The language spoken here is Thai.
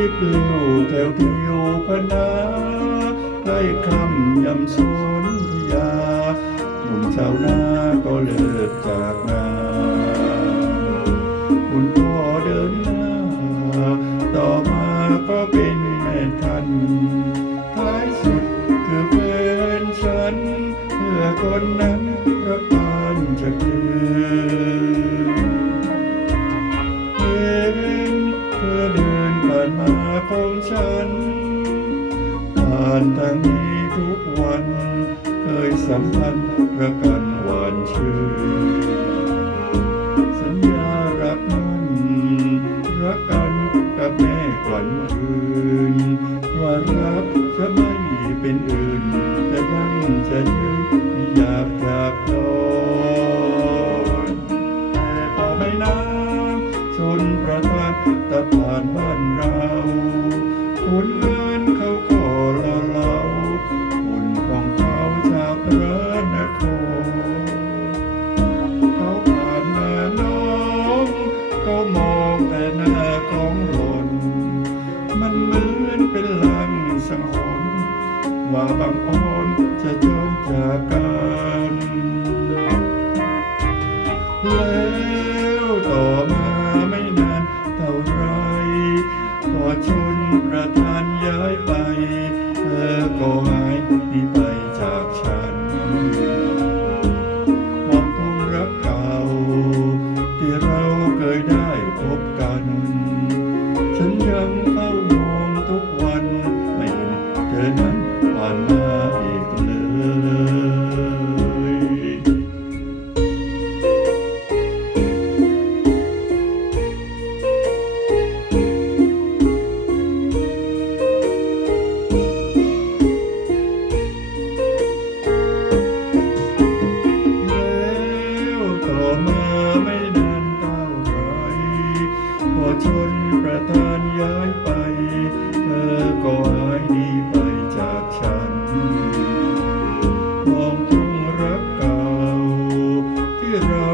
ลิปลิวแถวทิวพนาใกล้คำยำสนทยาหนุ่มชาวนาก็เลิกจากนาคุณพ่อเดินหน้าต่อมาก็เป็นแม่ทัน ท้ายสุดคือเป็นฉันเพื่อคนนั้นระกการจะเกิด มาของฉันผ่านทางนี้ทุกวัน เคยสัมพันธ์รักกันหวานชื่นสัญญารักมั่นรักกันกับแม่ขวัญคืนว่ารักจะไม่เป็นอื่น จะยั่งจะยืนไม่อยากจากจร ทานตะผ่านบ้านเรา คนงานเขาขอละเราหุ่นของเขาชาวพระนครเขาผ่านหน้าน้องเขามองแต่หน้าของหล่นมันเหมือนเป็นลางสังหรณ์ว่าบางอ่อนจะจนจากกัน อ ดีไปจากฉัน มองทุ่งรักเก่าที่เรา